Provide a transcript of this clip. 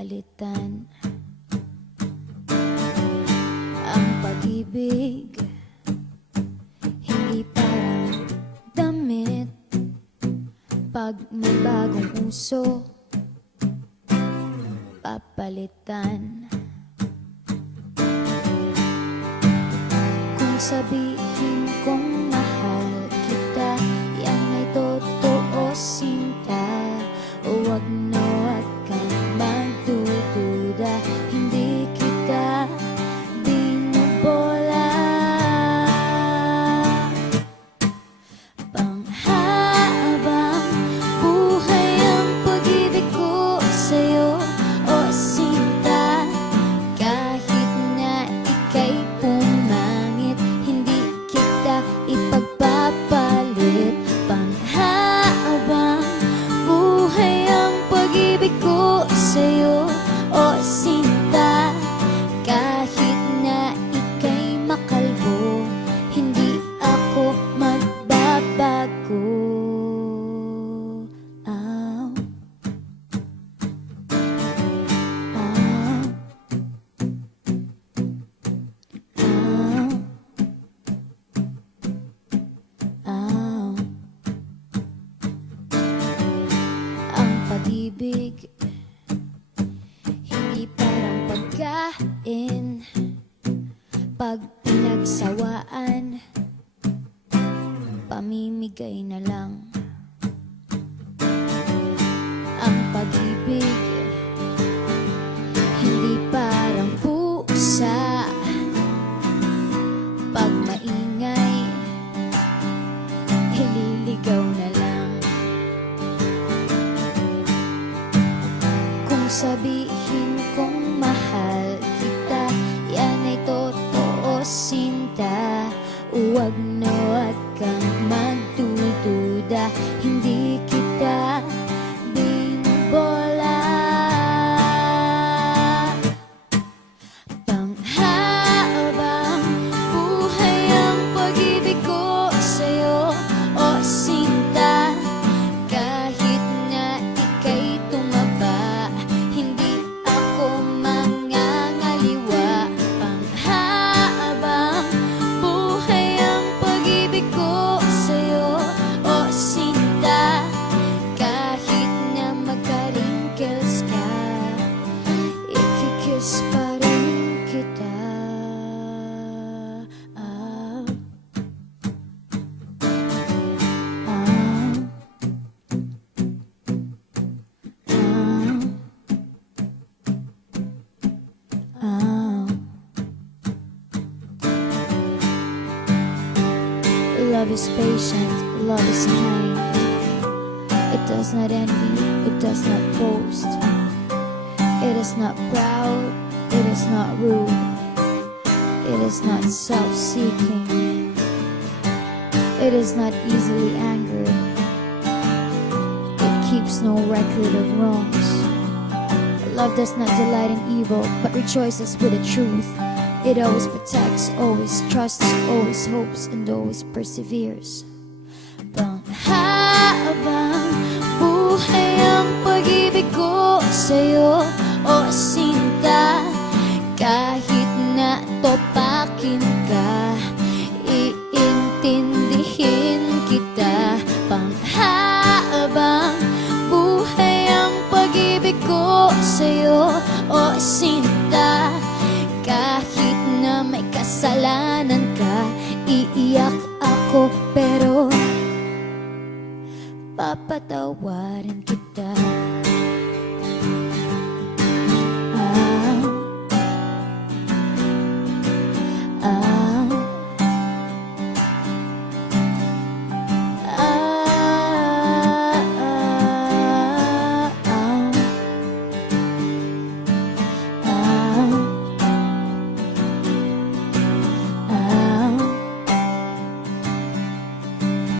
palitan ang pag-ibig. Hindi parang damit pag may bagong uso, papalitan. Kung sabihin kong mahal kita, yan ay totoo, sinta. Huwag na huwag kang magdududa, hindi kita binubola. Panghabang buhay ang pag-ibig ko sa'yo, o sinta. Kahit na ika'y pumangit, hindi kita ipagpapalit. Panghabang buhay ang pag-ibig ko sa'yo, o sinta. Kahit na ika'y makalbo, hindi ako magbabago. Ow. Ow. Ow. Ow. Ang pag-ibig hindi parang pagkain, pag pinagsawaan, pamimigay na lang. Ang pag-ibig hindi parang pusa, pag maingay, ililigaw na lang. Kung sabihin kong mahal kita, yan ay totoo, sinta. Huwag na huwag kang magdududa, hindi kita binubola. Panghabang buhay ang pag-ibig ko sa'yo, o sinta. Kahit na ika'y tumaba, hindi ako mangangaliwa. Panghabang buhay ang pag-ibig ko sa'yo, o sinta. Kahit na magka-wrinkles ka, ikikiss pa rin kita. Ah. Ah. Ah. Love is patient, love is kind. It does not envy, it does not boast. It is not proud, it is not rude. It is not self-seeking. It is not easily angered. It keeps no record of wrongs. Love does not delight in evil, but rejoices with the truth. It always protects, always trusts, always hopes, and always perseveres. Panghabang buhay ang pag-ibig ko sa'yo, o sinta. Kahit na topakin ka, iintindihin kita. Panghabang buhay ang pag-ibig ko sa'yo, o sinta. Kahit na may kasalanan ka, iiyak ako pero papatawarin kita.